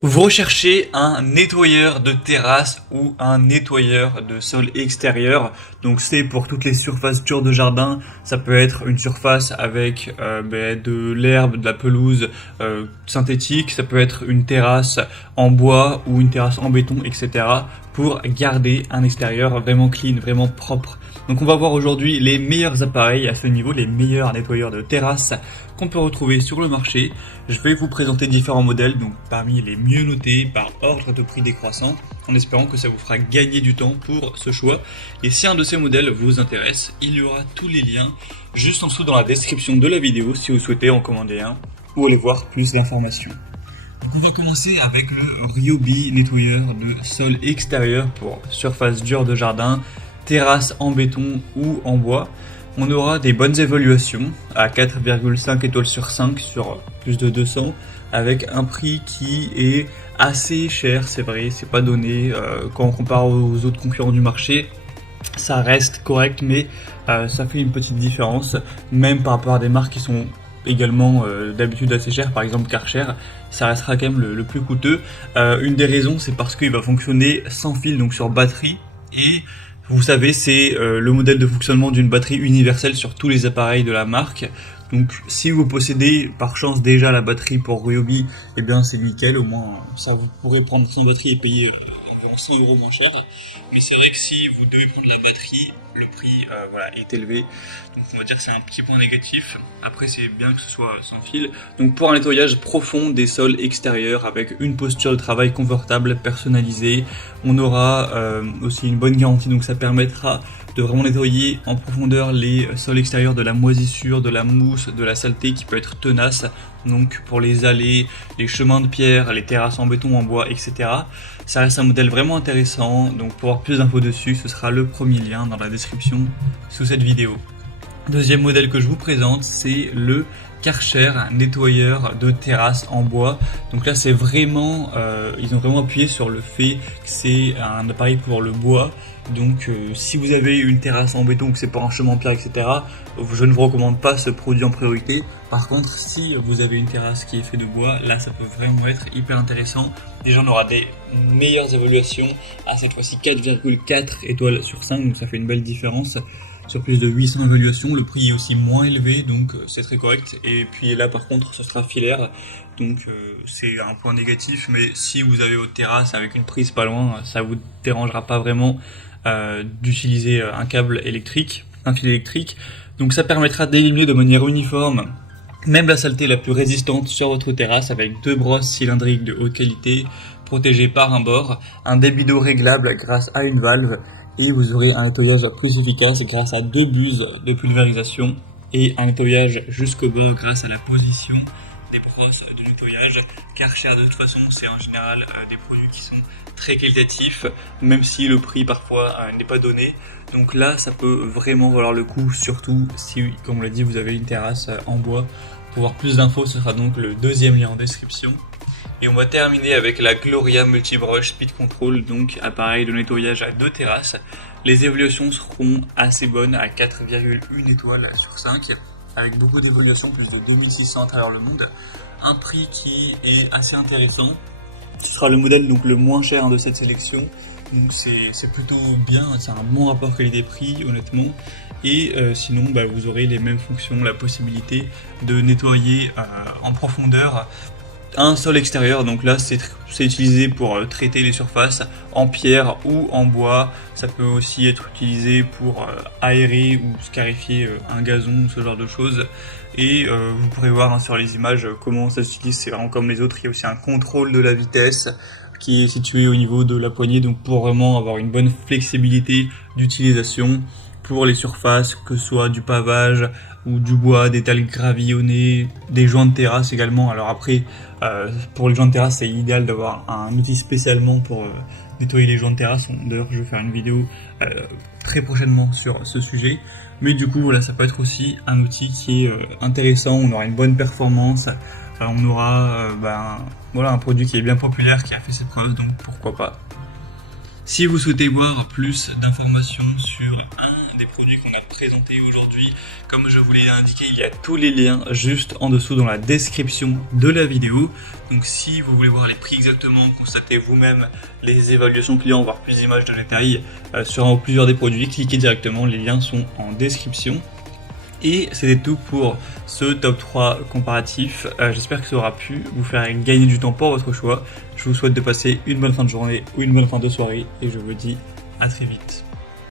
Vous recherchez un nettoyeur de terrasse ou un nettoyeur de sol extérieur. Donc c'est pour toutes les surfaces dures de jardin. Ça peut être une surface avec de l'herbe, de la pelouse synthétique. Ça peut être une terrasse en bois ou une terrasse en béton, etc. pour garder un extérieur vraiment clean, vraiment propre. Donc on va voir aujourd'hui les meilleurs appareils à ce niveau, les meilleurs nettoyeurs de terrasse qu'on peut retrouver sur le marché. Je vais vous présenter différents modèles, donc parmi les mieux notés par ordre de prix décroissant, en espérant que ça vous fera gagner du temps pour ce choix. Et si un de ces modèles vous intéresse, il y aura tous les liens juste en dessous dans la description de la vidéo si vous souhaitez en commander un ou aller voir plus d'informations. Donc on va commencer avec le Ryobi nettoyeur de sol extérieur pour surface dure de jardin, terrasse en béton ou en bois. On aura des bonnes évaluations à 4,5 étoiles sur 5 sur plus de 200 avec un prix qui est assez cher, c'est vrai, c'est pas donné quand on compare aux autres concurrents du marché. Ça reste correct, mais ça fait une petite différence, même par rapport à des marques qui sont également d'habitude assez chères, par exemple Karcher, ça restera quand même le plus coûteux. Une des raisons, c'est parce qu'il va fonctionner sans fil, donc sur batterie, et vous savez, c'est le modèle de fonctionnement d'une batterie universelle sur tous les appareils de la marque. Donc si vous possédez par chance déjà la batterie pour Ryobi, eh bien c'est nickel, au moins ça vous pourrez prendre sans batterie et payer 100 € moins cher. Mais c'est vrai que si vous devez prendre la batterie, le prix est élevé. Donc on va dire que c'est un petit point négatif. Après c'est bien que ce soit sans fil. Donc pour un nettoyage profond des sols extérieurs avec une posture de travail confortable, personnalisée, on aura aussi une bonne garantie. Donc ça permettra de vraiment nettoyer en profondeur les sols extérieurs de la moisissure, de la mousse, de la saleté qui peut être tenace. Donc pour les allées, les chemins de pierre, les terrasses en béton, en bois, etc. Ça reste un modèle vraiment intéressant. Donc pour avoir plus d'infos dessus, ce sera le premier lien dans la description sous cette vidéo. Deuxième modèle que je vous présente, c'est le Karcher nettoyeur de terrasse en bois. Donc là c'est vraiment, ils ont vraiment appuyé sur le fait que c'est un appareil pour le bois. Donc si vous avez une terrasse en béton, que c'est pas un chemin en pierre, etc., je ne vous recommande pas ce produit en priorité. Par contre, si vous avez une terrasse qui est faite de bois, là ça peut vraiment être hyper intéressant. Déjà on aura des meilleures évaluations à cette fois-ci 4,4 étoiles sur 5, donc ça fait une belle différence. Sur plus de 800 évaluations, le prix est aussi moins élevé, donc c'est très correct. Et puis là par contre ce sera filaire, donc c'est un point négatif, mais si vous avez votre terrasse avec une prise pas loin, ça vous dérangera pas vraiment d'utiliser un câble électrique, un fil électrique. Donc ça permettra d'éliminer de manière uniforme même la saleté la plus résistante sur votre terrasse avec deux brosses cylindriques de haute qualité protégées par un bord, un débit d'eau réglable grâce à une valve, et vous aurez un nettoyage plus efficace grâce à deux buses de pulvérisation et un nettoyage jusqu'au bord grâce à la position des brosses de nettoyage. Karcher de toute façon c'est en général des produits qui sont très qualitatifs, même si le prix parfois n'est pas donné. Donc là ça peut vraiment valoir le coup, surtout si, comme on l'a dit, vous avez une terrasse en bois. Pour voir plus d'infos, ce sera donc le deuxième lien en description. Et on va terminer avec la Gloria Multibrush Speed Control, donc appareil de nettoyage à deux terrasses. Les évaluations seront assez bonnes à 4,1 étoiles sur 5, avec beaucoup d'évaluations, plus de 2600 à travers le monde. Un prix qui est assez intéressant. Ce sera le modèle donc le moins cher de cette sélection, donc c'est plutôt bien, c'est un bon rapport qualité-prix honnêtement. Et sinon vous aurez les mêmes fonctions, la possibilité de nettoyer en profondeur un sol extérieur. Donc là c'est utilisé pour traiter les surfaces en pierre ou en bois. Ça peut aussi être utilisé pour aérer ou scarifier un gazon, ce genre de choses. Et vous pourrez voir sur les images comment ça s'utilise, c'est vraiment comme les autres. Il y a aussi un contrôle de la vitesse qui est situé au niveau de la poignée, donc pour vraiment avoir une bonne flexibilité d'utilisation pour les surfaces, que ce soit du pavage ou du bois, des dalles gravillonnées, des joints de terrasse également. Alors après, pour les joints de terrasse, c'est idéal d'avoir un outil spécialement pour nettoyer les joints de terrasse. D'ailleurs, je vais faire une vidéo très prochainement sur ce sujet. Mais du coup, voilà, ça peut être aussi un outil qui est intéressant. On aura une bonne performance. On aura un produit qui est bien populaire, qui a fait ses preuves, donc pourquoi pas. Si vous souhaitez voir plus d'informations sur un des produits qu'on a présenté aujourd'hui, comme je vous l'ai indiqué, il y a tous les liens juste en dessous dans la description de la vidéo. Donc si vous voulez voir les prix exactement, constater vous-même les évaluations clients, voir plus d'images de détails sur un ou plusieurs des produits, cliquez directement, les liens sont en description. Et c'était tout pour ce top 3 comparatif. J'espère que ça aura pu vous faire gagner du temps pour votre choix. Je vous souhaite de passer une bonne fin de journée ou une bonne fin de soirée et je vous dis à très vite.